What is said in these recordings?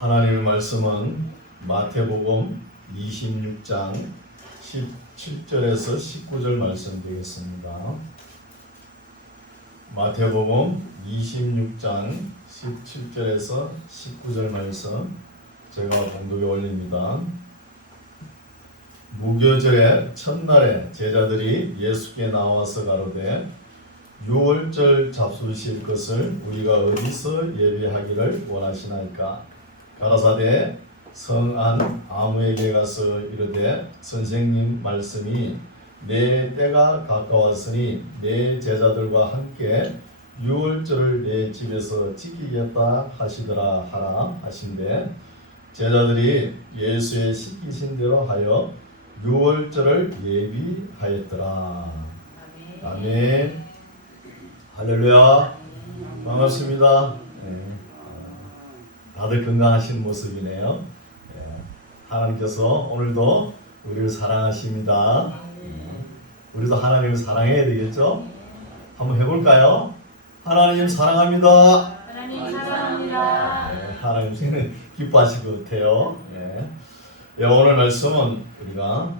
하나님의 말씀은 마태복음 26장 17절에서 19절 말씀 되겠습니다. 마태복음 26장 17절에서 19절 말씀 제가 봉독에 올립니다. 무교절의 첫날에 제자들이 예수께 나와서 가로되 유월절 잡수실 것을 우리가 어디서 예비하기를 원하시나이까? 가라사대 성안 아무에게 가서 이르되 선생님 말씀이 내 때가 가까웠으니 내 제자들과 함께 유월절을 내 집에서 지키겠다 하시더라 하라 하신대 제자들이 예수의 시키신 대로 하여 유월절을 예비하였더라. 아멘. 할렐루야. 반갑습니다. 다들 건강하신 모습이네요. 하나님께서 오늘도 우리를 사랑하십니다. 우리도 하나님을 사랑해야 되겠죠? 한번 해볼까요? 하나님 사랑합니다. 하나님 사랑합니다. 하나님 기뻐하실 것 같아요. 오늘 말씀은 우리가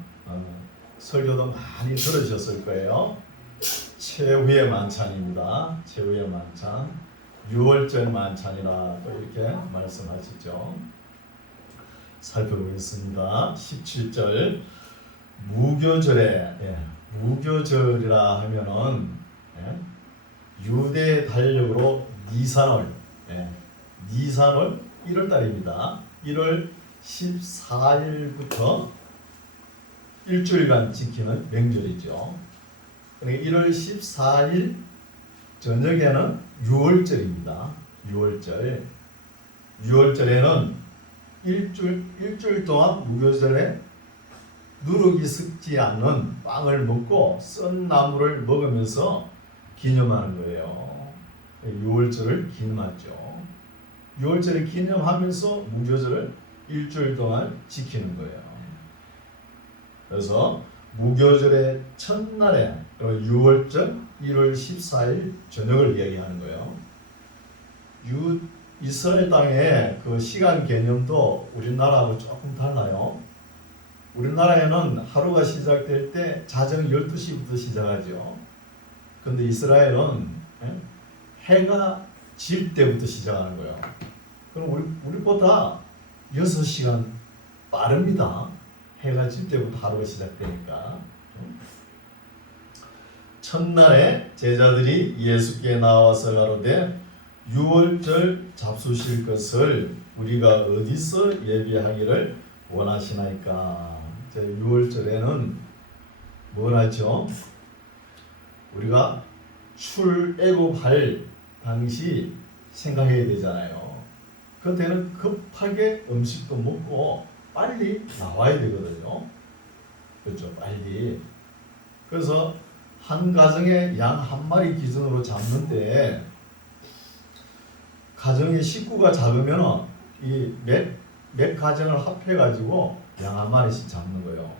설교도 많이 들으셨을 거예요. 최후의 만찬입니다. 최후의 만찬. 유월절 만찬이라 또 이렇게 말씀하시죠. 살펴보겠습니다. 17절 무교절에 무교절이라 하면은 유대 달력으로 니산월 니산월 1월달입니다. 1월 14일부터 일주일간 지키는 명절이죠. 그러니까 1월 14일 저녁에는 유월절입니다. 유월절에는 일주일 동안 무교절에 누룩이 섞지 않는 빵을 먹고 썬 나물을 먹으면서 기념하는 거예요. 유월절을 기념하죠. 유월절을 기념하면서 무교절을 일주일 동안 지키는 거예요. 그래서 무교절의 첫날에 유월절 1월 14일 저녁을 이야기하는 거예요. 이스라엘 땅의 그 시간 개념도 우리나라하고 조금 달라요. 우리나라에는 하루가 시작될 때 자정 12시부터 시작하죠. 근데 이스라엘은 해가 질 때부터 시작하는 거예요. 그럼 우리보다 6시간 빠릅니다. 해가 질 때부터 하루가 시작되니까. 첫날에 제자들이 예수께 나와서 가로되 유월절 잡수실 것을 우리가 어디서 예비하기를 원하시나이까? 유월절에는 뭘 하죠? 우리가 출애굽할 당시 생각해야 되잖아요. 그때는 급하게 음식도 먹고 빨리 나와야 되거든요. 그렇죠? 빨리. 그래서 한 가정에 양 한 마리 기준으로 잡는데 가정의 식구가 작으면 이 몇 가정을 합해가지고 양 한 마리씩 잡는 거예요.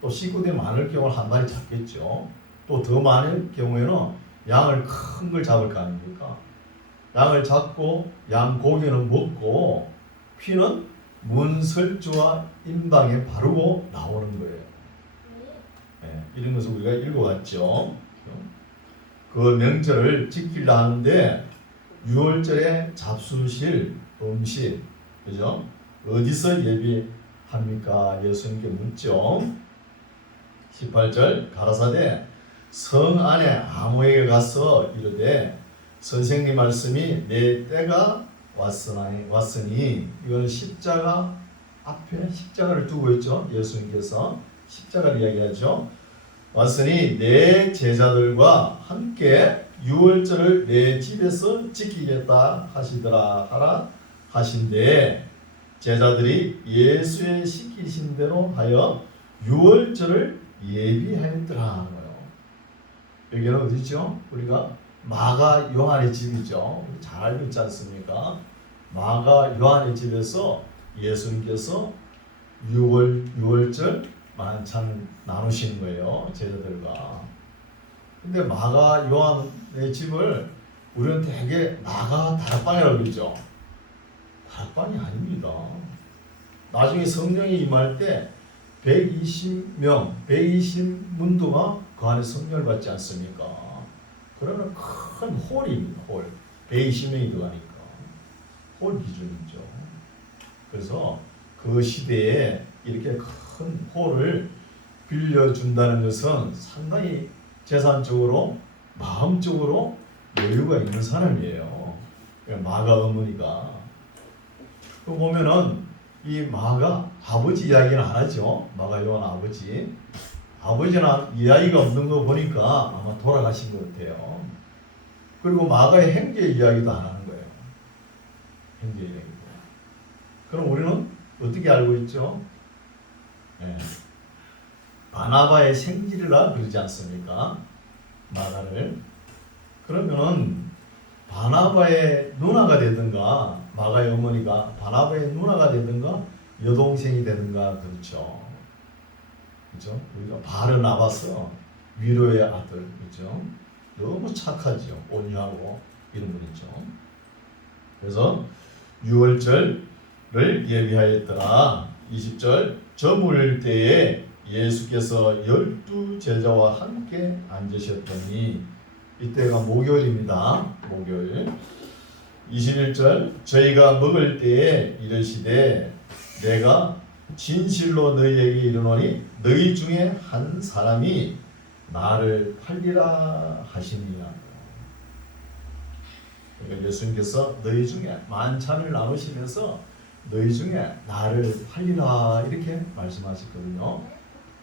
또 식구들이 많을 경우는 한 마리 잡겠죠. 또 더 많을 경우에는 양을 큰 걸 잡을 거 아닙니까? 양을 잡고 양 고기는 먹고 피는 문설주와 임방에 바르고 나오는 거예요. 이런 것을 우리가 읽어왔죠. 그 명절을 지키려 하는데 유월절에 잡수실 음식, 그죠? 어디서 예비합니까? 예수님께 묻죠. 18절 가라사대 성 안에 아무에게 가서 이르되 선생님 말씀이 내 때가 왔으니 이건 십자가 앞에 십자가를 두고 있죠. 예수님께서 십자가를 이야기하죠. 왔으니 내 제자들과 함께 유월절을 내 집에서 지키겠다 하시더라 하라 하신데 제자들이 예수의 시키신 대로 하여 유월절을 예비하였더라 하는 거예요. 여기는 어디죠? 우리가 마가 요한의 집이죠. 잘 알고 있지 않습니까? 마가 요한의 집에서 예수님께서 유월절 만찬 나누시는 거예요. 제자들과. 근데 마가 요한의 집을 우리는 되게 마가 다락방이라고 그러죠. 다락방이 아닙니다. 나중에 성령이 임할 때 120명, 120문도가 그 안에 성령을 받지 않습니까? 그러면 큰 홀입니다. 홀. 120명이 들어가니까. 홀 기준이죠. 그래서 그 시대에 이렇게 큰 홀을 빌려준다는 것은 상당히 재산적으로, 마음적으로 여유가 있는 사람이에요. 마가 어머니가. 그 보면은 이 마가 아버지 이야기는 안 하죠. 마가 요한 아버지. 아버지는 이야기가 없는 거 보니까 아마 돌아가신 것 같아요. 그리고 마가의 행제 이야기도 안 하는 거예요. 행제 이야기도. 그럼 우리는 어떻게 알고 있죠? 네. 바나바의 생질이라 그러지 않습니까? 마가를. 그러면은 바나바의 누나가 되든가 마가의 어머니가 바나바의 누나가 되든가 여동생이 되든가 그렇죠. 그렇죠? 우리가 바르나바스 위로의 아들 그렇죠? 너무 착하죠. 온유하고 이런 분이죠. 그래서 유월절을 예비하였더라. 20절 저물 때에 예수께서 12 제자와 함께 앉으셨더니 이때가 목요일입니다. 목요일. 21절 저희가 먹을 때에 이르시되 내가 진실로 너희에게 이르노니 너희 중에 한 사람이 나를 팔리라 하시니라. 그러니까 예수님께서 너희 중에 만찬을 나누시면서 너희 중에 나를 팔리라 이렇게 말씀하셨거든요.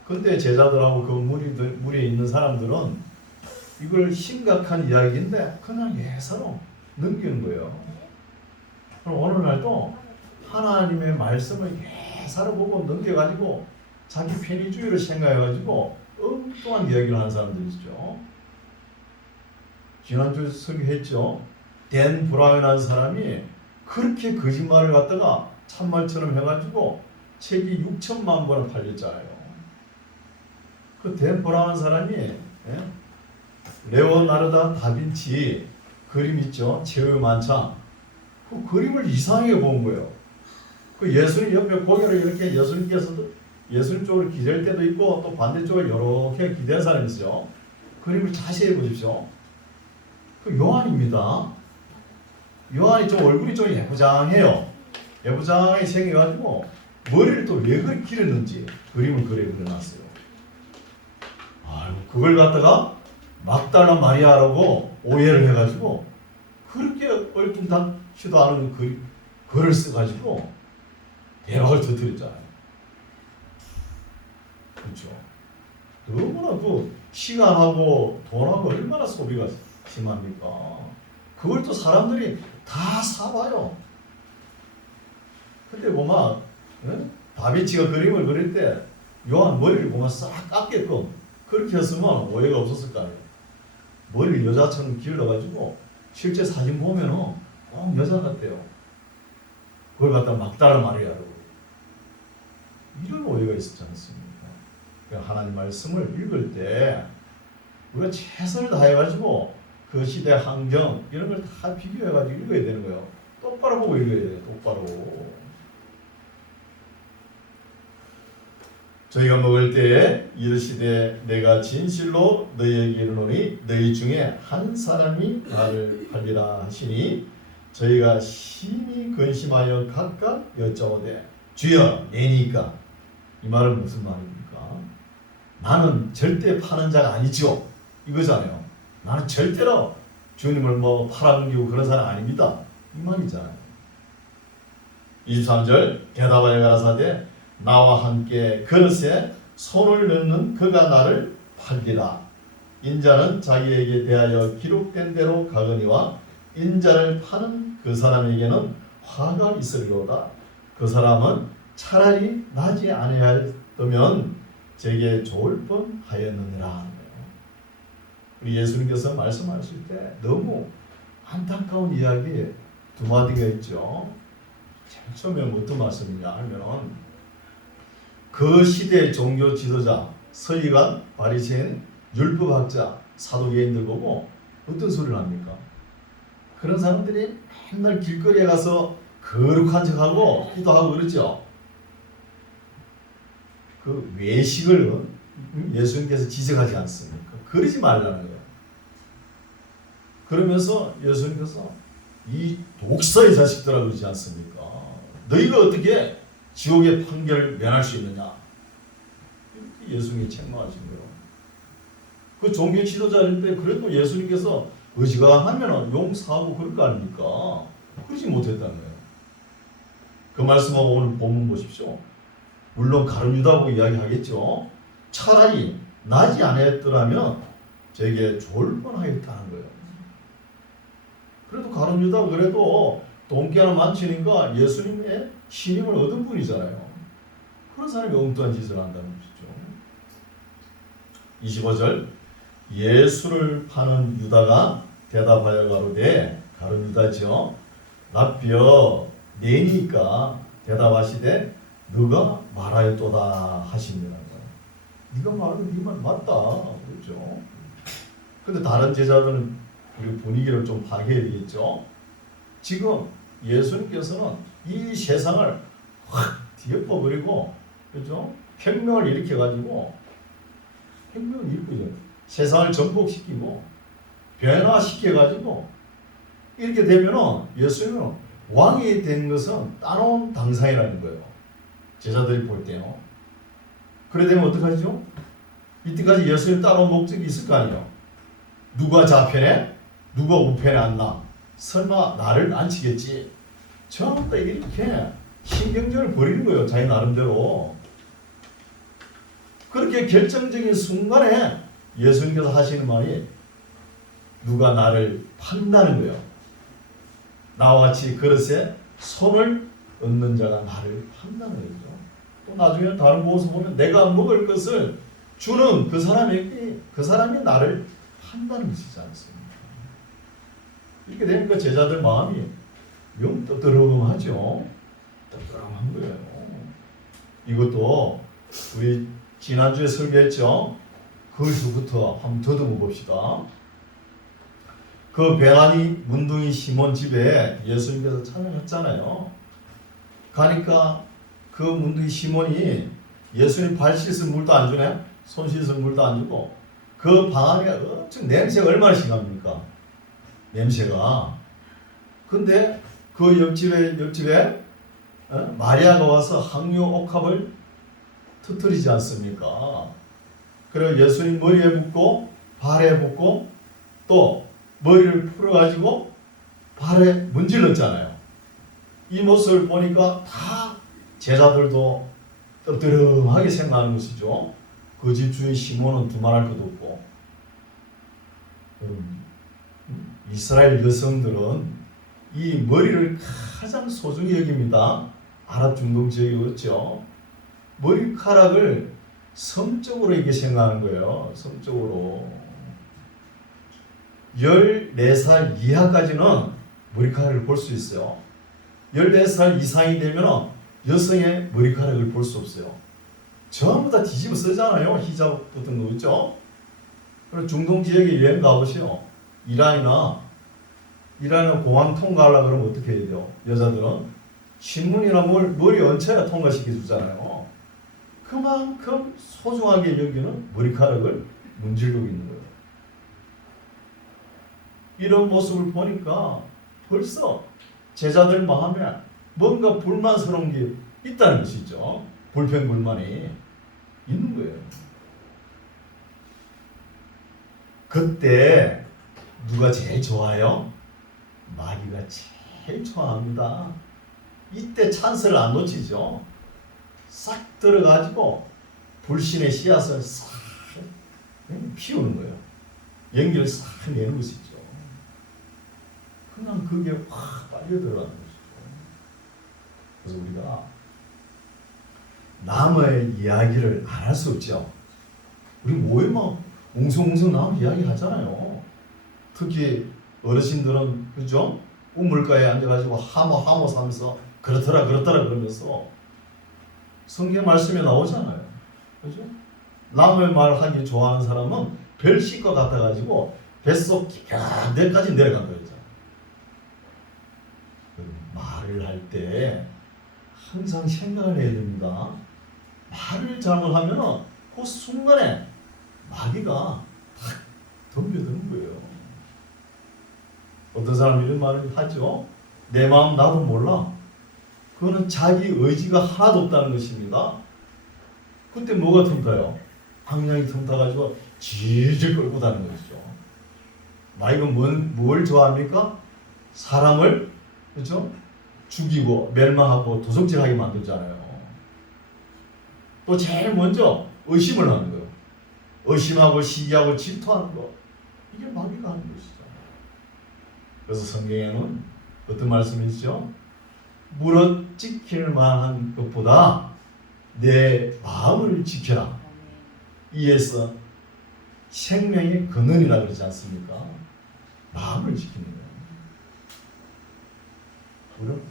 근데 제자들하고 그 무리에 있는 사람들은 이걸 심각한 이야기인데 그냥 예사로 넘기는 거예요. 그럼 어느 날도 하나님의 말씀을 예사로 보고 넘겨가지고 자기 편의주의를 생각해가지고 엉뚱한 이야기를 하는 사람들이 있죠. 지난주에 설교했죠. 댄 브라운이라는 사람이 그렇게 거짓말을 갖다가 참말처럼 해가지고 책이 6천만 권을 팔렸잖아요. 그 댄 브라운 사람이 레오나르도 다빈치 그림 있죠. 최후의 만찬. 그 그림을 이상하게 본 거예요. 그 예수님 옆에 고개를 이렇게 예수님께서도 예수님 쪽으로 기댈 때도 있고 또 반대쪽으로 이렇게 기댄 사람이 있어요. 그림을 자세히 보십시오. 그 요한입니다. 요한이 좀 얼굴이 좀 예부장해요. 예부장하게 생겨가지고 머리를 또 왜 그렇게 기렸는지 그림을 그려놨어요. 아이고 그걸 갖다가 막달라 마리아라고 오해를 해가지고 그렇게 얼뚱당치도 않은 글을 써가지고 대박을 터뜨렸잖아요. 그렇죠. 너무나 그 시간하고 돈하고 얼마나 소비가 심합니까? 그걸 또 사람들이 다 사봐요. 근데 보면 다빈치가 그림을 그릴 때 요한 머리를 보면 싹 깎게끔 그렇게 했으면 오해가 없었을 거 아니에요. 머리를 여자처럼 길러가지고 실제 사진 보면은 꼭 여자 같대요. 그걸 갖다 막다른 말을 하라고. 이런 오해가 있었지 않습니까? 하나님 말씀을 읽을 때 우리가 최선을 다해가지고 그 시대 환경 이런 걸 다 비교해가지고 읽어야 되는 거예요. 똑바로 보고 읽어야 돼요. 똑바로. 저희가 먹을 때에 이르시되 내가 진실로 너희에게 이르노니 너희 중에 한 사람이 나를 팔리라 하시니 저희가 심히 근심하여 각각 여쭤오되 주여 내니까. 이 말은 무슨 말입니까? 나는 절대 파는 자가 아니죠. 이거잖아요. 나는 절대로 주님을 뭐 팔아넘기고 그런 사람 아닙니다. 이 말이잖아요. 23절 대답하여 가라사대 나와 함께 그릇에 손을 넣는 그가 나를 팔리라. 인자는 자기에게 대하여 기록된 대로 가거니와 인자를 파는 그 사람에게는 화가 있으리로다. 그 사람은 차라리 나지 아니하였다면 제게 좋을 뻔하였느니라. 우리 예수님께서 말씀하실 때 너무 안타까운 이야기 두 마디가 있죠. 제일 처음에 어떤 말씀이냐 하면 그 시대의 종교 지도자, 서기관, 바리새인, 율법학자, 사도계인들 보고 어떤 소리를 합니까? 그런 사람들이 맨날 길거리에 가서 거룩한 척하고 기도하고 그러죠. 그 외식을 예수님께서 지적하지 않습니까? 그러지 말라는 거예요. 그러면서 예수님께서 이 독사의 자식들아 그러지 않습니까? 너희가 어떻게 지옥의 판결을 면할 수 있느냐? 이렇게 예수님이 책망하신 거예요. 그 종교 지도자일 때 그래도 예수님께서 어지간하면 용서하고 그럴 거 아닙니까? 그러지 못했다는 거예요. 그 말씀하고 오늘 본문 보십시오. 물론 가룟 유다고 이야기하겠죠. 차라리 나지 않았더라면 저에게 좋을 뻔하였다는 거예요. 그래도 가룟 유다 그래도 돈깨 하나 만치니까 예수님의 신임을 얻은 분이잖아요. 그런 사람이 엉뚱한 짓을 한다는 것이죠. 25절 예수를 파는 유다가 대답하여 가로되 가룟 유다죠. 라삐여 내니까 대답하시되 너가 말하였도다 하시니라. 네가 말하는 네 말 맞다. 그렇죠. 근데 다른 제자들은 우리 분위기를 좀 파괴해야 되겠죠. 지금 예수님께서는 이 세상을 확 뒤엎어버리고, 그렇죠? 혁명을 일으켜가지고, 혁명을 일으키죠. 세상을 전복시키고, 변화시켜가지고, 이렇게 되면은 예수님은 왕이 된 것은 따놓은 당상이라는 거예요. 제자들이 볼 때요. 그래 되면 어떡하죠? 이때까지 예수님 따라온 목적이 있을 거 아니에요. 누가 좌편에 누가 우편에 앉나? 설마 나를 앉히겠지? 전부 다 이렇게 신경전을 벌이는 거예요. 자기 나름대로. 그렇게 결정적인 순간에 예수님께서 하시는 말이 누가 나를 판다는 거예요. 나와 같이 그릇에 손을 얹는 자가 나를 판다는 거죠. 또 나중에 다른 곳에서 보면 내가 먹을 것을 주는 그 사람이 나를 판다는 것이지 않습니까? 이렇게 되니까 제자들 마음이 영 떠들어하죠. 떠들어한 거예요. 이것도 우리 지난주에 설교했죠. 거기서부터 한번 더듬어 봅시다. 그 베라니 문둥이 시몬 집에 예수님께서 찾아갔잖아요. 가니까 그 문둥이 시몬이 예수님 발 씻을 물도 안 주네. 손 씻을 물도 안 주고 그 방 안에 엄청 냄새가 얼마나 심합니까? 냄새가. 근데 그 옆집에 마리아가 와서 항유 옥합을 터뜨리지 않습니까? 그리고 예수님 머리에 붓고 발에 붓고 또 머리를 풀어가지고 발에 문질렀잖아요. 이 모습을 보니까 다 제자들도 뜨뜨름하게 생각하는 것이죠. 그 집 주인 시몬은 두말할 것도 없고. 이스라엘 여성들은 이 머리를 가장 소중히 여깁니다. 아랍 중동 지역이 그렇죠. 머리카락을 성적으로 이렇게 생각하는 거예요. 성적으로. 14살 이하까지는 머리카락을 볼 수 있어요. 14살 이상이 되면 여성의 머리카락을 볼 수 없어요. 전부 다 뒤집어 쓰잖아요. 히잡 붙은 거 그렇죠? 그리고 중동 지역에 여행 가보시오. 이란이나 공항 통과하려고 그러면 어떻게 해야 돼요? 여자들은 신문이나 뭘 머리 얹혀야 통과시켜 주잖아요. 그만큼 소중하게 여기는 머리카락을 문지르고 있는 거예요. 이런 모습을 보니까 벌써 제자들 마음에 뭔가 불만스러운 게 있다는 것이죠. 불평불만이 있는 거예요. 그때 누가 제일 좋아요? 마귀가 제일 좋아합니다. 이때 찬스를 안 놓치죠. 싹 들어가지고 불신의 씨앗을 싹 피우는 거예요. 연기를 싹 내는 것이죠. 그냥 그게 확 빨려 들어가는 것이죠. 그래서 우리가 남의 이야기를 안 할 수 없죠. 우리 뭐에 막 웅성웅성 남 이야기 하잖아요. 특히 어르신들은 그죠? 우물가에 앉아가지고 하모 사면서 그렇더라 그러면서 성경 말씀에 나오잖아요. 그죠? 남의 말 하기 좋아하는 사람은 별식과 같아가지고 뱃속 깊게까지 내려간다 그러잖아요. 말을 말을 할 때 항상 생각을 해야 됩니다. 말을 잘못하면 그 순간에 마귀가 탁 덤벼드는 거예요. 어떤 사람 이런 말을 하죠. 내 마음 나도 몰라. 그거는 자기 의지가 하나도 없다는 것입니다. 그때 뭐가 틈타요? 방향이 틈타가지고 질질 끌고 다니는 것이죠. 마귀가 뭘 좋아합니까? 사람을, 그렇죠? 죽이고 멸망하고 도둑질하게 만들잖아요. 또 제일 먼저 의심을 하는 거예요. 의심하고 시기하고 질투하는 거. 이게 마귀가 하는 것이죠. 그래서 성경에는 어떤 말씀이 있죠? 무릇 지킬 만한 것보다 내 마음을 지켜라. 이에서 생명의 근원이라고 그러지 않습니까? 마음을 지키는 거예요. 우리는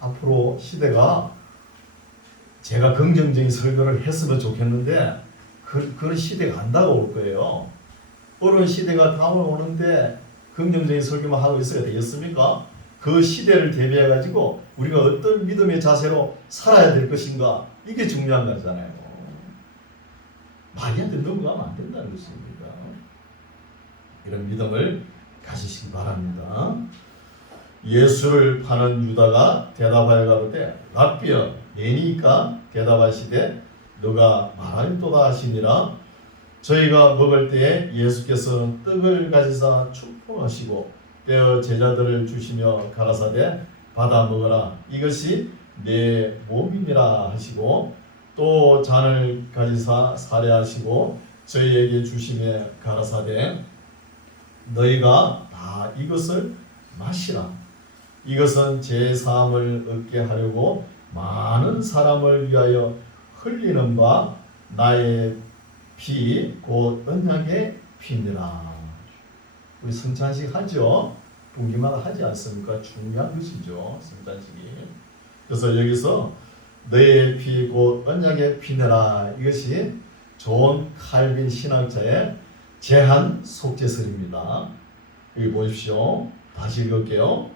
앞으로 시대가 제가 긍정적인 설교를 했으면 좋겠는데 그런 시대가 안 다가올 거예요. 어려운 시대가 다가오는데 긍정적인 설교만 하고 있어야 되겠습니까? 그 시대를 대비해가지고 우리가 어떤 믿음의 자세로 살아야 될 것인가, 이게 중요한 거잖아요. 마귀한테 넘어가면 안 된다는 것입니다. 이런 믿음을 가지시기 바랍니다. 예수를 파는 유다가 대답하여 가로되 랍비여 내니까 대답하시되 너가 말하리도다 하시니라. 저희가 먹을 때에 예수께서 떡을 가지사 축복하시고 떼어 제자들을 주시며 가라사대 받아 먹어라 이것이 내 몸이니라 하시고 또 잔을 가지사 사례하시고 저희에게 주시며 가라사대 너희가 다 이것을 마시라. 이것은 제 사함을 얻게 하려고 많은 사람을 위하여 흘리는 바 나의 피 곧 언약의 피니라. 우리 성찬식 하죠. 분기마다 하지 않습니까? 중요한 것이죠, 성찬식이. 그래서 여기서 너의 피 곧 언약의 피니라, 이것이 존 칼빈 신학자의 제한 속죄설입니다. 여기 보십시오. 다시 읽을게요.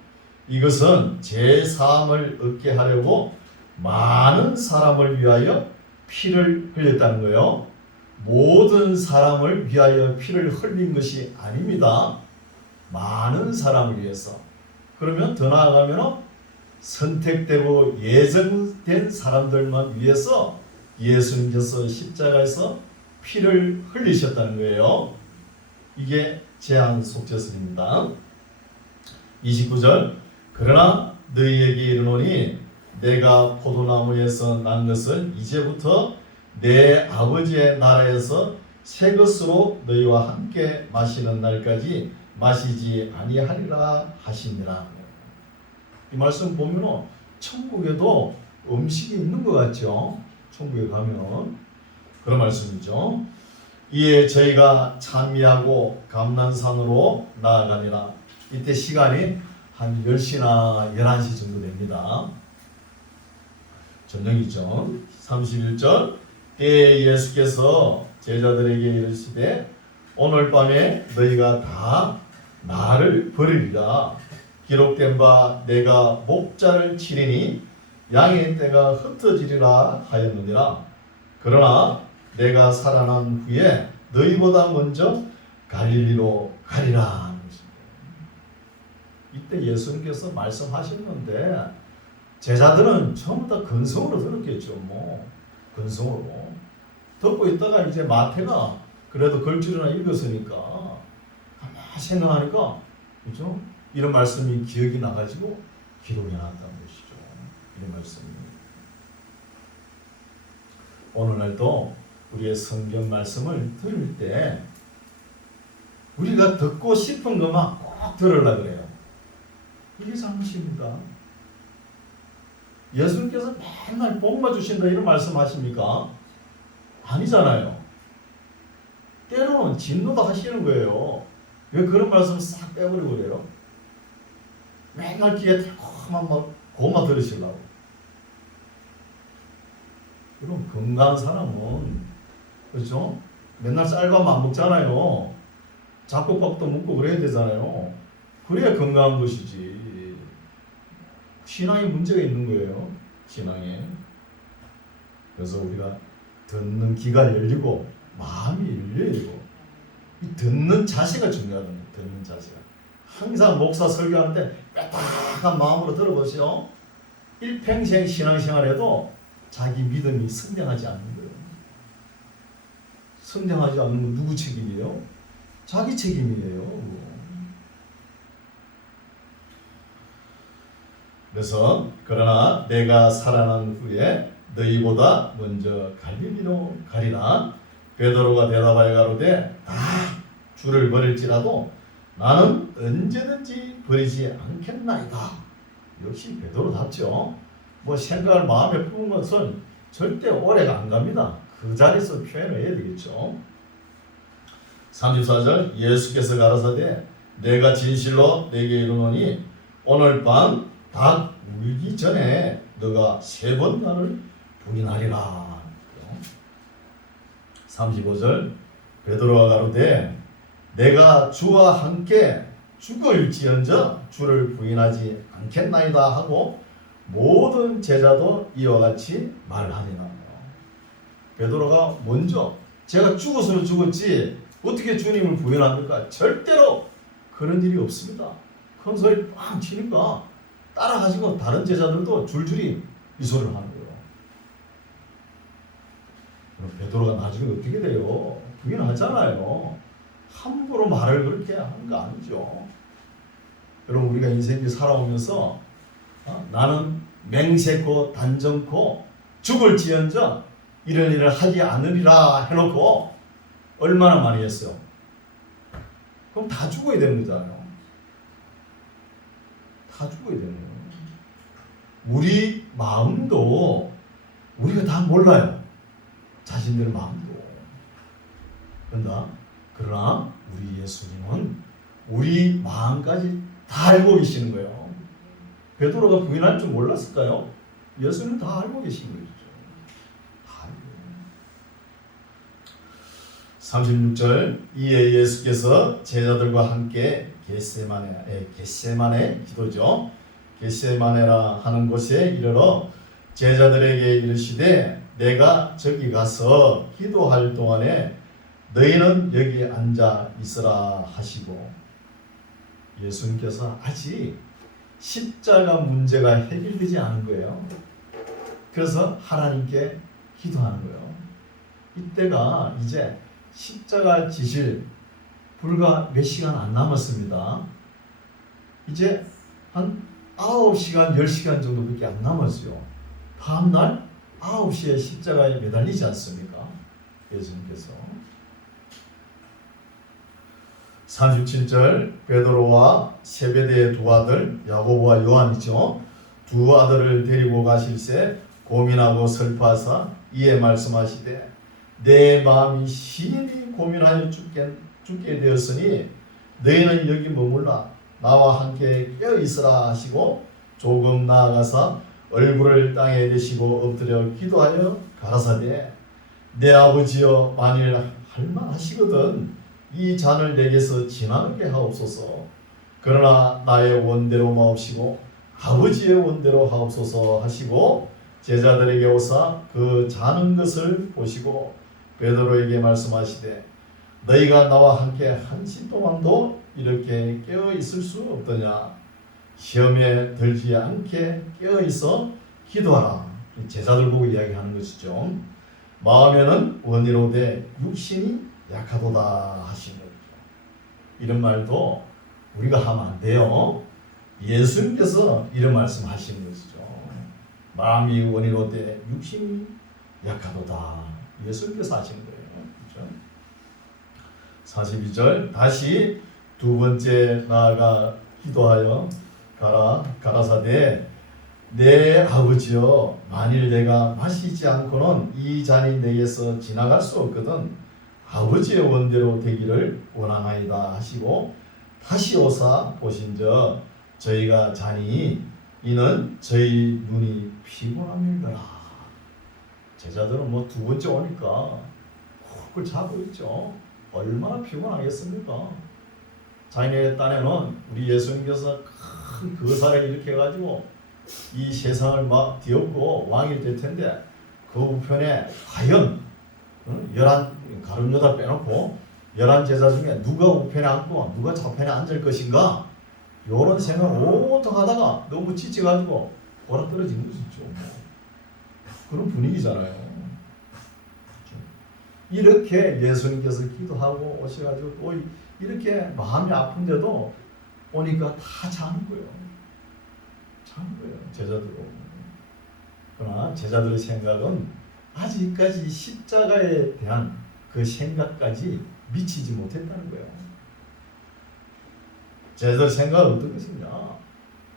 이것은 제 사함을 얻게 하려고 많은 사람을 위하여 피를 흘렸다는 거예요. 모든 사람을 위하여 피를 흘린 것이 아닙니다. 많은 사람을 위해서. 그러면 더 나아가면 선택되고 예정된 사람들만 위해서 예수님께서 십자가에서 피를 흘리셨다는 거예요. 이게 제한 속죄설입니다. 29절 그러나 너희에게 이르노니 내가 포도나무에서 난 것은 이제부터 내 아버지의 나라에서 새 것으로 너희와 함께 마시는 날까지 마시지 아니하리라 하시니라. 이 말씀 보면 천국에도 음식이 있는 것 같죠. 천국에 가면 그런 말씀이죠. 이에 저희가 찬미하고 감난산으로 나아가니라. 이때 시간이 한 10시나 11시 정도 됩니다. 저녁이죠. 31절 때에 예수께서 제자들에게 이르시되 오늘 밤에 너희가 다 나를 버리리라. 기록된 바 내가 목자를 치리니 양의 떼가 흩어지리라 하였느니라. 그러나 내가 살아난 후에 너희보다 먼저 갈릴리로 가리라. 이때 예수님께서 말씀하셨는데 제자들은 전부 다 근성으로 들었겠죠. 근성으로 듣고 있다가 이제 마태가 그래도 글줄이나 읽었으니까 가만히 생각하니까, 그죠? 이런 말씀이 기억이 나가지고 기록해 놨다는 것이죠. 이런 말씀이. 오늘날도 우리의 성경 말씀을 들을 때 우리가 듣고 싶은 것만 꼭 들으려고 그래요. 이게 잘못입니다. 예수님께서 맨날 복만 주신다 이런 말씀하십니까? 아니잖아요. 때로는 진노도 하시는 거예요. 왜 그런 말씀을 싹 빼버리고 그래요? 맨날 귀에 달콤한 고마 들으시려고. 그럼 건강한 사람은, 그렇죠? 맨날 쌀밥 안 먹잖아요. 잡곡밥도 먹고 그래야 되잖아요. 그래야 건강한 것이지. 신앙에 문제가 있는 거예요. 신앙에. 그래서 우리가 듣는 귀가 열리고 마음이 열려야 되고 이 듣는 자세가 중요하다는 거예요. 듣는 자세가. 항상 목사 설교할 때 빼딱한 마음으로 들어보세요. 일평생 신앙생활에도 자기 믿음이 성장하지 않는 거예요. 성장하지 않는 건 누구 책임이에요? 자기 책임이에요. 그래서 그러나 내가 살아난 후에 너희보다 먼저 갈릴리로 가리라. 베드로가 대답하여 가로되 다 주를 버릴지라도 나는 언제든지 버리지 않겠나이다. 역시 베드로답죠. 뭐 생각을 마음에 품은 것은 절대 오래가 안 갑니다. 그 자리에서 표현을 해야 되겠죠. 34절 예수께서 가라사대 내가 진실로 내게 이르노니 오늘 밤 닭 울기 전에 너가 3번 나를 부인하리라. 35절 베드로가 가로되 내가 주와 함께 죽을지언정 주를 부인하지 않겠나이다 하고 모든 제자도 이와 같이 말하니라. 베드로가 먼저 제가 죽어서는 죽었지 어떻게 주님을 부인합니까? 절대로 그런 일이 없습니다. 큰 소리 빵 치니까 따라가지고 다른 제자들도 줄줄이 이 소리를 하는 거예요. 그럼 베드로가 나중에 어떻게 돼요? 부인하잖아요. 함부로 말을 그렇게 하는 거 아니죠. 여러분 우리가 인생을 살아오면서 나는 맹세코 단정코 죽을지언정 이런 일을 하지 않으리라 해놓고 얼마나 많이 했어요? 그럼 다 죽어야 되는 거잖아요. 다 죽어야 되는 거예요. 우리 마음도 우리가 다 몰라요. 자신들 마음도. 그러나 우리 예수님은 우리 마음까지 다 알고 계시는 거예요. 베드로가 부인할 줄 몰랐을까요? 예수님은 다 알고 계신 거죠. 다 알고. 36절 이에 예수께서 제자들과 함께 겟세마네 기도죠. 겟세마네라 하는 곳에 이르러 제자들에게 이르시되 내가 저기 가서 기도할 동안에 너희는 여기 앉아 있으라 하시고 예수님께서 아직 십자가 문제가 해결되지 않은 거예요. 그래서 하나님께 기도하는 거예요. 이때가 이제 십자가 지실 불과 몇 시간 안 남았습니다. 이제 한 9시간, 10시간 정도밖에 안 남았어요. 다음날 9시에 십자가에 매달리지 않습니까? 예수님께서. 37절 베드로와 세베대의 두 아들 야고보와 요한이죠. 두 아들을 데리고 가실새 고민하고 슬퍼하사 이에 말씀하시되 내 마음이 심히 고민하여 죽게 되었으니 너희는 여기 머물라 나와 함께 깨어 있으라 하시고 조금 나아가사 얼굴을 땅에 대시고 엎드려 기도하여 가라사대 내 아버지여 만일 할만하시거든 이 잔을 내게서 지나가게 하옵소서. 그러나 나의 원대로 마옵시고 아버지의 원대로 하옵소서 하시고 제자들에게 오사 그 자는 것을 보시고 베드로에게 말씀하시되 너희가 나와 함께 한시 동안도 이렇게 깨어 있을 수 없더냐. 시험에 들지 않게 깨어 있어 기도하라. 제자들 보고 이야기하는 것이죠. 마음에는 원이로되 육신이 약하도다 하신 거죠. 이런 말도 우리가 하면 안 돼요. 예수님께서 이런 말씀하시는 것이죠. 마음이 원이로되 육신이 약하도다. 예수님께서 하시는 거예요. 그렇죠? 42절 다시 두 번째 나아가 기도하여 가라사대 내 아버지여 만일 내가 마시지 않고는 이 잔이 내게서 지나갈 수 없거든 아버지의 원대로 되기를 원하나이다 하시고 다시 오사 보신저 저희가 자니 이는 저희 눈이 피곤함이더라. 제자들은 뭐 두 번째 오니까 콕을 자고 있죠. 얼마나 피곤하겠습니까? 자기네 딴에는 우리 예수님께서 큰 거사를 일으켜가지고 이 세상을 막 뒤엎고 왕이 될 텐데 그 우편에 과연 11 가룟 유다 빼놓고 11 제자 중에 누가 우편에 앉고 누가 좌편에 앉을 것인가 이런 생각을 온통 하다가 너무 지쳐가지고 보라 떨어진 것이죠. 그런 분위기잖아요. 이렇게 예수님께서 기도하고 오셔가지고 또 이렇게 마음이 아픈데도 오니까 다 자는 거예요. 자는 거예요. 제자들은. 그러나 제자들의 생각은 아직까지 십자가에 대한 그 생각까지 미치지 못했다는 거예요. 제자들 생각은 어떤 것이냐?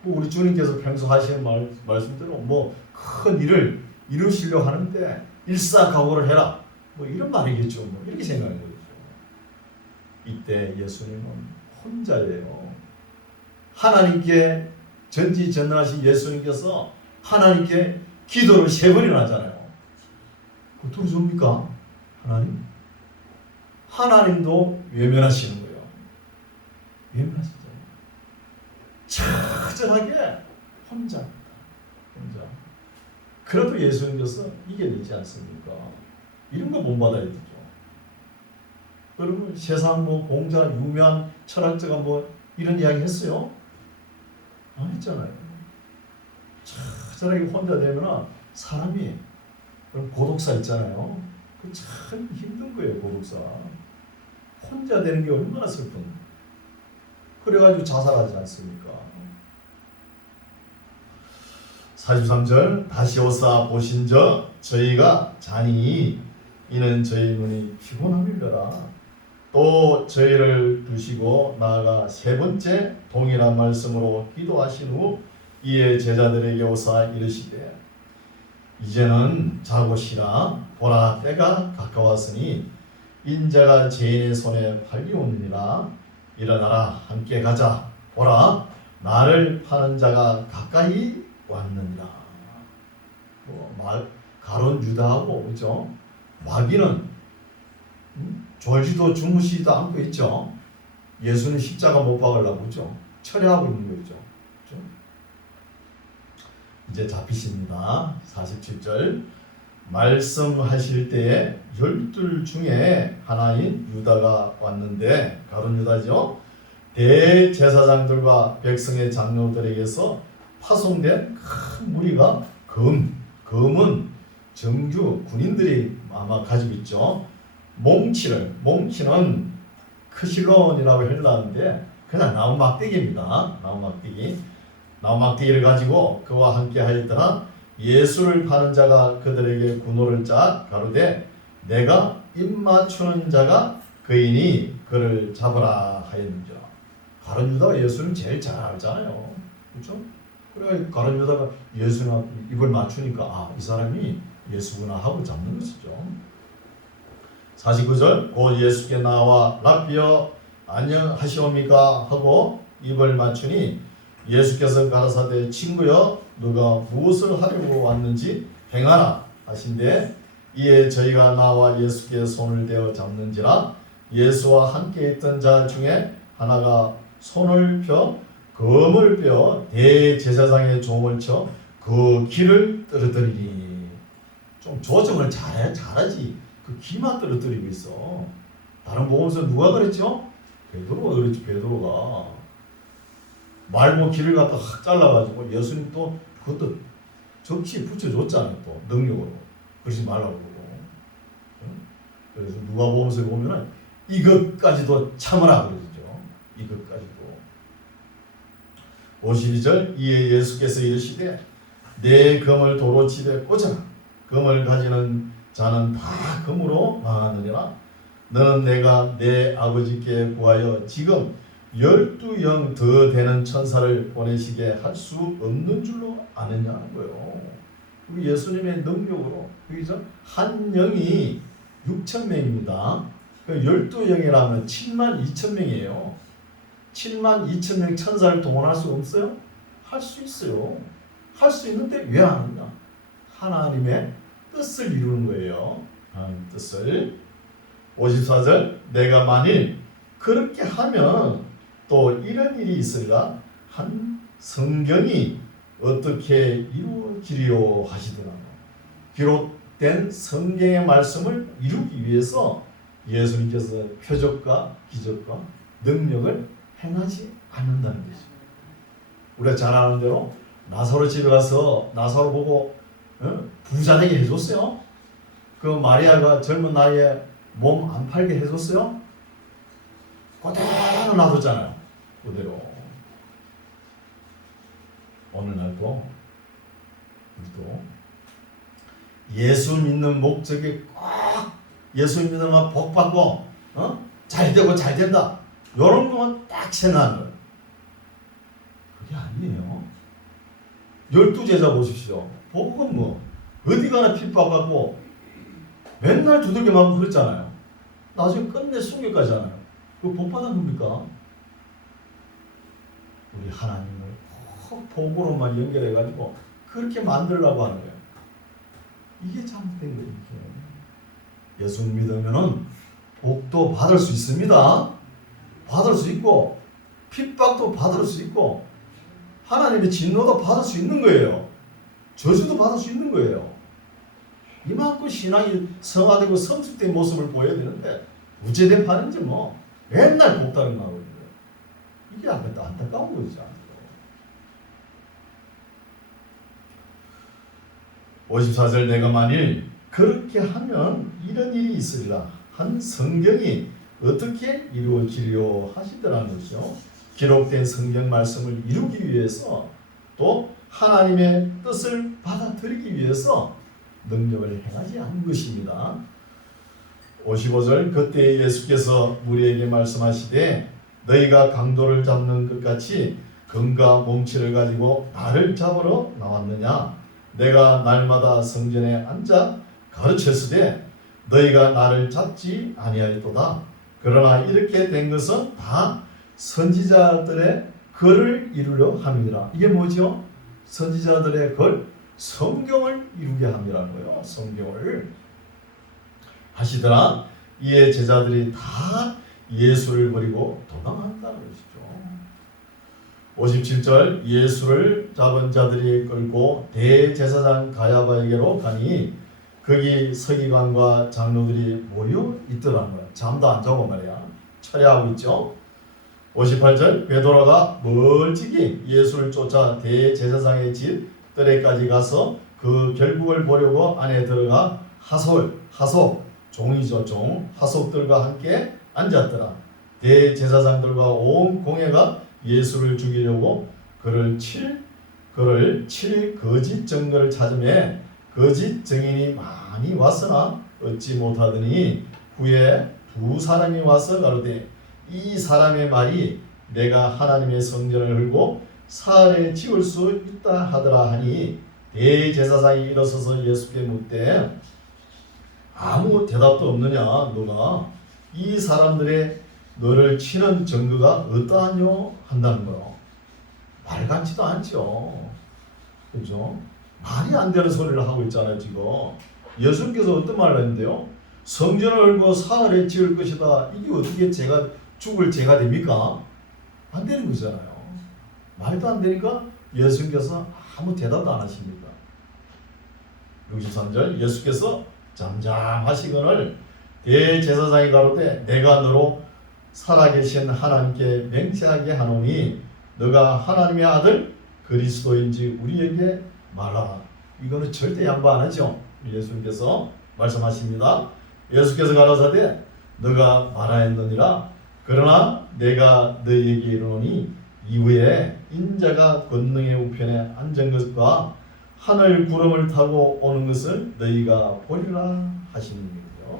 뭐 우리 주님께서 평소 하시는 말씀대로 뭐 큰 일을 이루시려고 하는데 일사각오를 해라. 뭐 이런 말이겠죠. 뭐 이렇게 생각하는 거죠. 이때 예수님은 혼자예요. 하나님께 전지전능하신 예수님께서 하나님께 기도를 3번이나 하잖아요. 어떻게 줍니까? 하나님? 하나님도 외면하시는 거예요. 외면하시잖아요. 처절하게 혼자. 그래도 예수님께서 이겨내지 않습니까? 이런 거 본받아야 되죠. 여러분 세상 뭐 공자, 유명한 철학자가 뭐 이런 이야기 했어요? 안 했잖아요. 처절하게 혼자 되면 사람이 고독사 있잖아요. 그 참 힘든 거예요. 고독사. 혼자 되는 게 얼마나 슬픈. 그래가지고 자살하지 않습니까? 43절 다시 오사 보신저 저희가 자니 이는 저희 눈이 피곤함이려라. 또 저희를 두시고 나아가 3번째 동일한 말씀으로 기도하신 후 이에 제자들에게 오사 이르시되 이제는 자고 쉬라. 보라 때가 가까웠으니 인자가 죄인의 손에 팔리오느니라. 일어나라 함께 가자. 보라 나를 파는 자가 가까이 왔느니라. 가론 유다하고 그죠? 마귀는 졸지도 주무시지도 않고 있죠. 예수는 십자가 못 박으려고 그죠? 철회하고 있는 거죠. 그죠? 이제 잡히십니다. 47절 말씀하실 때에 12 중에 하나인 유다가 왔는데 가론 유다죠. 대제사장들과 백성의 장로들에게서 파송된 큰 무리가 검은 정규 군인들이 아마 가지고 있죠. 몽치는 크실론이라고 헬라어인데 그냥 나무 막대기입니다. 나무 막대기를 가지고 그와 함께 하였더라. 예수를 파는 자가 그들에게 군호를 짜 가로되 내가 입맞추는 자가 그이니 그를 잡으라 하였는지라. 가룟 유다가 예수를 제일 잘 알잖아요. 그렇죠? 그래 가룟 유다가 예수나 입을 맞추니까 이 사람이 예수구나 하고 잡는 것이죠. 49절 곧 예수께 나와 랍비여 안녕하시옵니까 하고 입을 맞추니 예수께서 가라사대 친구여 누가 무엇을 하려고 왔는지 행하라 하신대 이에 저희가 나와 예수께 손을 대어 잡는지라. 예수와 함께 있던 자 중에 하나가 손을 펴 검을 빼어 대제사장의 종을 쳐 그 귀를 떨어뜨리니. 좀 조정을 잘하지. 그 귀만 떨어뜨리고 있어. 다른 복음서 누가 그랬죠? 베드로가 그랬죠. 베드로가 말고 귀를 갖다 확 잘라가지고 예수님 또 그것도 접시에 붙여줬잖아요. 또 능력으로 그러지 말라고. 그래서 누가복음서에 보면은 이것까지도 참으라 그러죠. 이것까지도. 52절 이에 예수께서 이르시되 내 검을 도로 집에 꽂아라. 검을 가지는 자는 다 검으로 망하느니라. 너는 내가 내 아버지께 구하여 지금 12영 더 되는 천사를 보내시게 할 수 없는 줄로 아느냐는 거예요. 예수님의 능력으로 그죠? 한 영이 6,000명입니다. 12영이라면 72,000명이에요. 72,000명 천사를 동원할 수 없어요? 할 수 있어요. 할 수 있는데 왜 안 하느냐? 하나님의 뜻을 이루는 거예요. 하나님의 뜻을. 54절 내가 만일 그렇게 하면 또 이런 일이 있으리라. 한 성경이 어떻게 이루어지리요 하시더라고요. 기록된 성경의 말씀을 이루기 위해서 예수님께서 표적과 기적과 능력을 행하지 않는다는 것입니다. 우리가 잘 아는 대로 나사로 집에 가서 나사로 보고 부자 되게 해줬어요. 그 마리아가 젊은 나이에 몸 안 팔게 해줬어요. 그대로 놔뒀잖아요. 그대로. 오늘날도 우리도 예수 믿는 목적에 꼭 예수 믿으면 복 받고 잘 되고 잘 된다. 이런 것만 딱 생각하는 거예요. 그게 아니에요. 12제자 보십시오. 복은 뭐 어디 가나 핍박받고 맨날 두들겨 맞고 그랬잖아요. 나중에 끝내 순교까지 하잖아요. 그거 복 받은 겁니까? 우리 하나님을 꼭 복으로만 연결해가지고 그렇게 만들려고 하는 거예요. 이게 잘못된 거예요. 예수 믿으면은 복도 받을 수 있습니다. 받을 수 있고 핍박도 받을 수 있고 하나님의 진노도 받을 수 있는 거예요. 저주도 받을 수 있는 거예요. 이만큼 신앙이 성화되고 성숙된 모습을 보여야 되는데 우체된 판인지 뭐 맨날 복다른 거 하고 있는 거예요. 이게 안타까운 거지. 54절 내가 만일 그렇게 하면 이런 일이 있으리라 한 성경이 어떻게 이루어지려 하시더라는 것이죠. 기록된 성경 말씀을 이루기 위해서 또 하나님의 뜻을 받아들이기 위해서 능력을 행하지 않은 것입니다. 55절 그때 예수께서 무리에게 말씀하시되 너희가 강도를 잡는 것 같이 금과 몽치를 가지고 나를 잡으러 나왔느냐. 내가 날마다 성전에 앉아 가르쳤으되 너희가 나를 잡지 아니하였도다. 그러나 이렇게 된 것은 다 선지자들의 글을 이루려 함이라. 이게 뭐죠? 선지자들의 글, 성경을 이루게 함이라는 거예요. 성경을 하시더라. 이에 제자들이 다 예수를 버리고 도망한다는 것이죠. 57절 예수를 잡은 자들이 끌고 대제사장 가야바에게로 가니 거기 서기관과 장로들이 모여 있더라는 거야. 잠도 안 자고 말이야. 철야하고 있죠. 58절 베드로가 멀찍이 예수를 쫓아 대제사장의 집 뜰에까지 가서 그 결국을 보려고 안에 들어가 하속 종이죠. 종 하속들과 함께 앉았더라. 대제사장들과 온 공회가 예수를 죽이려고 그를 칠 거짓 증거를 찾음에 거짓 증인이 많이 왔으나 얻지 못하더니 후에 두 사람이 와서 가로되 이 사람의 말이 내가 하나님의 성전을 헐고 사흘에 지을 수 있다 하더라 하니 대제사장이 일어서서 예수께 묻되 아무 대답도 없느냐. 너가 이 사람들의 너를 치는 증거가 어떠하뇨 한다는 거요. 말 같지도 않죠. 그죠? 말이 안 되는 소리를 하고 있잖아요. 지금 예수님께서 어떤 말을 했는데요. 성전을 헐고 사흘에 지을 것이다. 이게 어떻게 죽을 죄가 됩니까? 안 되는 거잖아요. 말도 안 되니까 예수님께서 아무 대답도 안 하십니다. 63절 예수께서 잠잠하시거늘 대제사장이 가로되 내가 너로 살아계신 하나님께 맹세하게 하노니 너가 하나님의 아들 그리스도인지 우리에게 말하라. 이거는 절대 양보 안 하죠. 예수님께서 말씀하십니다. 예수께서 가라사대 너가 말하였느니라. 그러나 내가 너희에게 이르노니 이후에 인자가 권능의 우편에 앉은 것과 하늘 구름을 타고 오는 것을 너희가 보리라 하시는 거죠.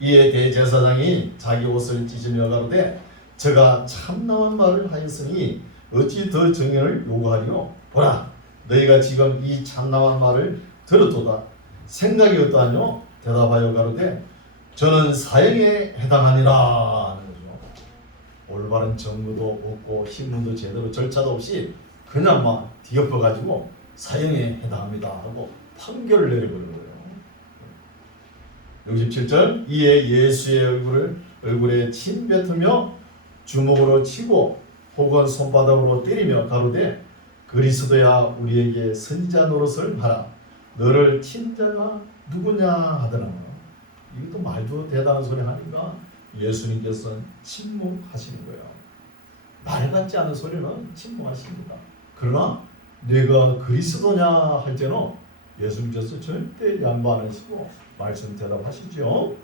이에 대제사장이 자기 옷을 찢으며 가로되 저가 참나한 말을 하였으니 어찌 더 증인을 요구하리요. 보라 너희가 지금 이 참나한 말을 들었도다. 생각이 어떠하뇨? 대답하여 가로되 저는 사형에 해당하니라 하는 거죠. 올바른 정보도 없고 신문도 제대로 절차도 없이 그냥 막 뒤엎어가지고 사형에 해당합니다 하고 판결을 내려버린 거예요. 67절 이에 예수의 얼굴에 침 뱉으며 주먹으로 치고 혹은 손바닥으로 때리며 가로되 그리스도야 우리에게 선지자 노릇을 하라. 너를 친 자가 누구냐 하더라. 이것도 말도 대단한 소리 하니까 예수님께서는 침묵하시는 거예요. 말 같지 않은 소리는 침묵하십니다. 그러나 내가 그리스도냐 할 때는 예수님께서 절대 양보 안 하시고 말씀 대답하시죠.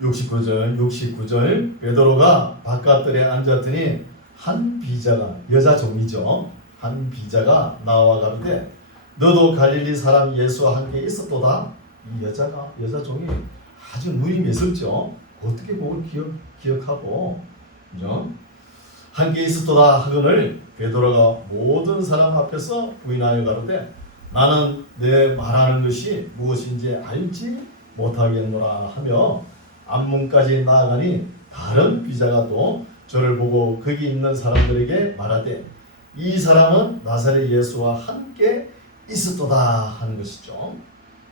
69절 베드로가 바깥들에 앉았더니 한 비자가, 여자 종이죠, 한 비자가 나와 가로되 너도 갈릴리 사람 예수와 함께 있었도다. 이 여자 종이 아주 눈이 매섭죠. 어떻게 그걸 기억하고, 그죠? 함께 있었도다 하거늘 베드로가 모든 사람 앞에서 부인하여 가로되 나는 내 말하는 것이 무엇인지 알지 못하겠노라 하며 앞문까지 나아가니 다른 비자가 또 저를 보고 거기 있는 사람들에게 말하되 이 사람은 나사렛 예수와 함께 있었도다 하는 것이죠.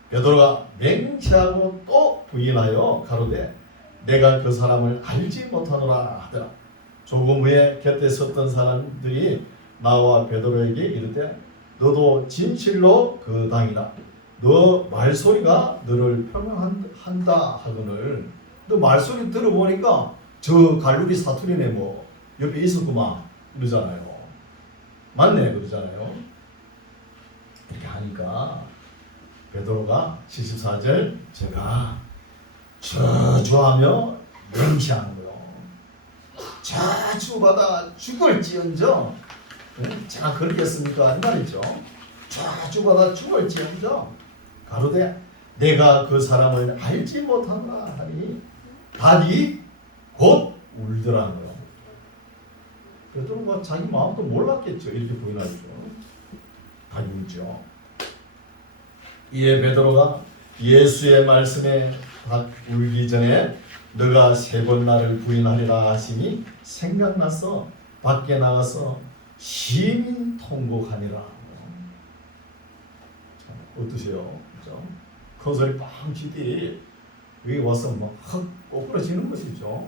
베드로가 맹세하고 또 부인하여 가로되 내가 그 사람을 알지 못하노라 하더라. 조금 후에 곁에 섰던 사람들이 나와 베드로에게 이르되 너도 진실로 그 당이라. 너 말소리가 너를 표명한다 하거늘. 너 말소리 들어보니까 저 갈루리 사투리네 뭐 옆에 있었구만 이러잖아요. 맞네 그러잖아요. 이렇게 하니까 베드로가 74절 제가 저주하며 맹세하는 거예요. 저주받아 죽을지언정. 제가 그러겠습니까? 이 말이죠. 저주받아 죽을지언정 가로되 내가 그 사람을 알지 못하노라 하니 닭이 곧 울더라는 거예요. 베드로가 자기 마음도 몰랐겠죠. 이렇게 부인하죠. 닭이 울죠. 이에 베드로가 예수의 말씀에 닭 울기 전에 너가 3번 나를 부인하리라 하시니 생각나서 밖에 나가서 심히 통곡하니라. 어떠세요? 그죠? 큰 소리 빵 치디 여기 와서 막 꼬꾸라지는 것이죠.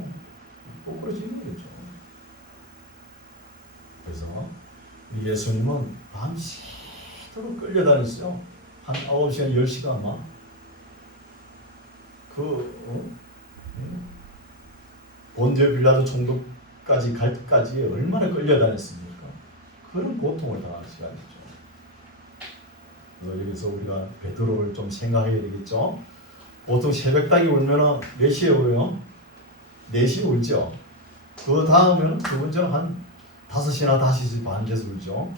꼬꾸라지는 거죠. 그래서 예수님은 밤새도록 끌려다녔어요. 한 9시간, 10시간 아마. 본디오 빌라도 총독까지 갈 때까지 얼마나 끌려다녔습니까? 그런 고통을 당하는 시간이죠. 그래서 여기서 우리가 베드로를 좀 생각해야 되겠죠. 보통 새벽닭이 울면 몇 시에 울어요? 4시에 울죠. 그 다음에는 두 번째는 한 5시나 5시 반 돼서 울죠.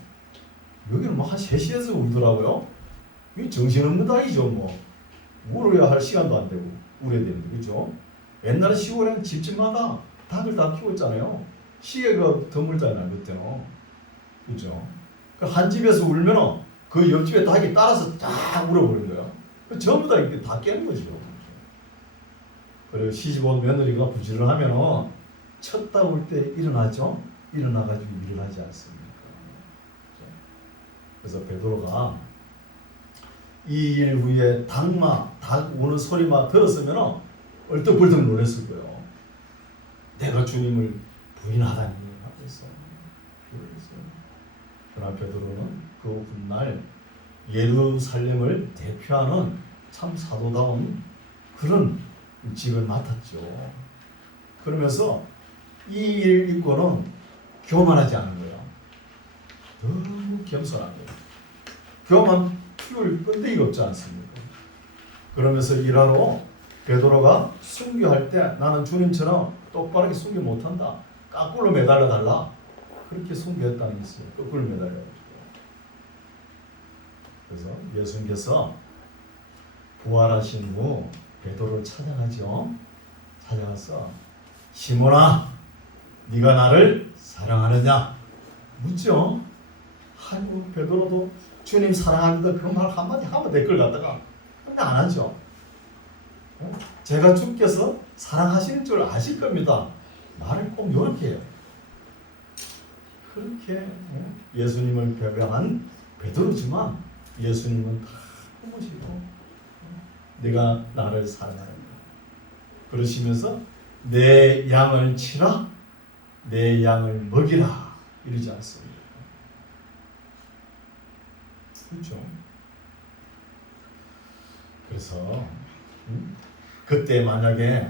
여기는 뭐 한 3시에서 울더라고요. 이게 정신없는 닭이죠. 뭐 울어야 할 시간도 안 되고 울어야 되는데, 그렇죠? 옛날에 시골에는 집집마다 닭을 다 키웠잖아요. 시계가 드물잖아요 그때는. 그렇죠? 한 집에서 울면은 그 옆집에 닭이 따라서 딱 울어버린 거예요. 전부 다 이렇게 다 깨는 거죠. 그리고 시집온 며느리가 부지런하면은 첫 닭 울 때 일어나죠. 일어나가지고 일을 하지 않습니까? 그래서 베드로가 이 일 후에 닭 우는 소리만 들었으면 얼떡벌떡 놀랐을 거예요. 내가 주님을 부인하다니 하면서. 그러나 베드로는 그 훗날 예루살렘을 대표하는 참 사도다운 그런 직을 맡았죠. 그러면서 이 일 있고는 교만하지 않은 거예요. 너무 겸손한 거예요. 교만 피울 끈데기가 없지 않습니까? 그러면서 일하러 베드로가 순교할 때 나는 주님처럼 똑바르게 순교 못한다. 거꾸로 매달려 달라. 그렇게 순교했다는 게 있어요. 거꾸로 매달려가지고. 그래서 예수님께서 부활하신 후 베드로를 찾아가죠. 찾아가서 시몬아, 네가 나를 사랑하느냐? 묻죠. 아이고 베드로도 주님 사랑합니다. 그 말 한마디 하면 댓글 갖다가 근데 안 하죠. 제가 주께서 사랑하시는 줄 아실 겁니다. 말을 꼭 이렇게 해요. 그렇게 예수님을 배반한 베드로지만 예수님은 다 품으시고 네가 나를 사랑하는가 그러시면서 내 양을 치라 내 양을 먹이라 이러지 않습니다. 그렇죠. 그래서 그때 만약에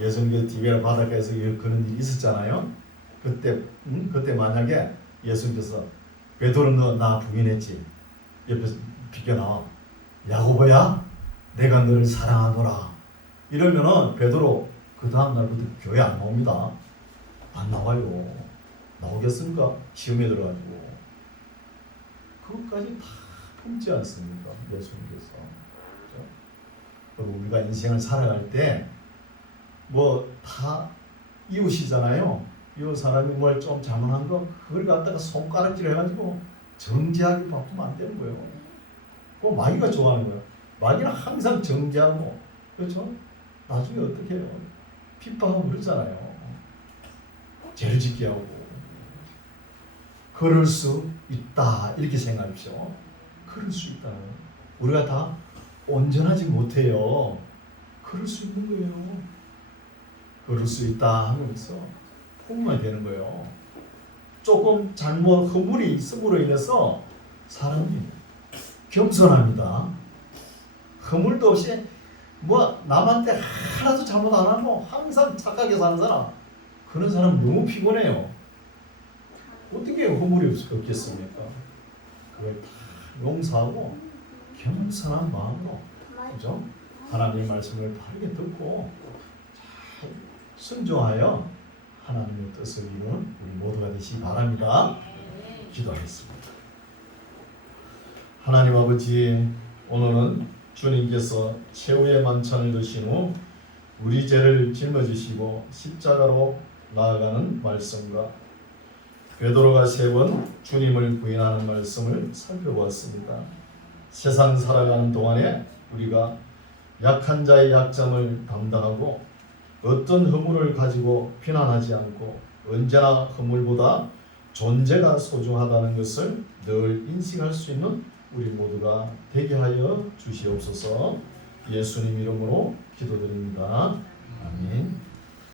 예수님께서 디베라 바닷가에서 그런 일이 있었잖아요. 그때 만약에 예수님께서 베드로 너 나 부인했지. 옆에서 비껴나와. 야고보야, 내가 너를 사랑하노라. 이러면은 베드로 그 다음 날부터 교회 안 나옵니다. 안 나와요. 나오겠습니까? 시험에 들어가지고. 그것까지 다 품지 않습니까? 예수님께서. 그렇죠? 그리고 우리가 인생을 살아갈 때 뭐 다 이웃이잖아요. 이웃 사람이 뭘 좀 잘못한 거 그걸 갖다가 손가락질 해가지고 정지하게 바꾸면 안 되는 거예요. 그거 마귀가 좋아하는 거예요. 마귀는 항상 정지하고, 그렇죠? 나중에 어떻게 해요? 핍박하고 그러잖아요. 죄를 짓게 하고. 그럴 수 있다 이렇게 생각하십시오. 그럴 수 있다. 우리가 다 온전하지 못해요. 그럴 수 있는 거예요. 그럴 수 있다 하면서 포기만 되는 거예요. 조금 잘못 허물이 있음으로 인해서 사람이 겸손합니다. 허물도 없이 뭐 남한테 하나도 잘못 안 하고 항상 착하게 사는 사람, 그런 사람 너무 피곤해요. 어떻게 허물이 없겠습니까? 그걸 다 용서하고 겸손한 마음으로, 그죠? 하나님의 말씀을 바르게 듣고 잘 순종하여 하나님의 뜻을 이루는 우리 모두가 되시기 바랍니다. 기도하겠습니다. 하나님 아버지, 오늘은 주님께서 최후의 만찬을 드신 후 우리 죄를 짊어지시고 십자가로 나아가는 말씀과 베드로가 3번 주님을 부인하는 말씀을 살펴보았습니다. 세상 살아가는 동안에 우리가 약한 자의 약점을 담당하고 어떤 허물을 가지고 비난하지 않고 언제나 허물보다 존재가 소중하다는 것을 늘 인식할 수 있는 우리 모두가 되게 하여 주시옵소서. 예수님 이름으로 기도드립니다. 아멘.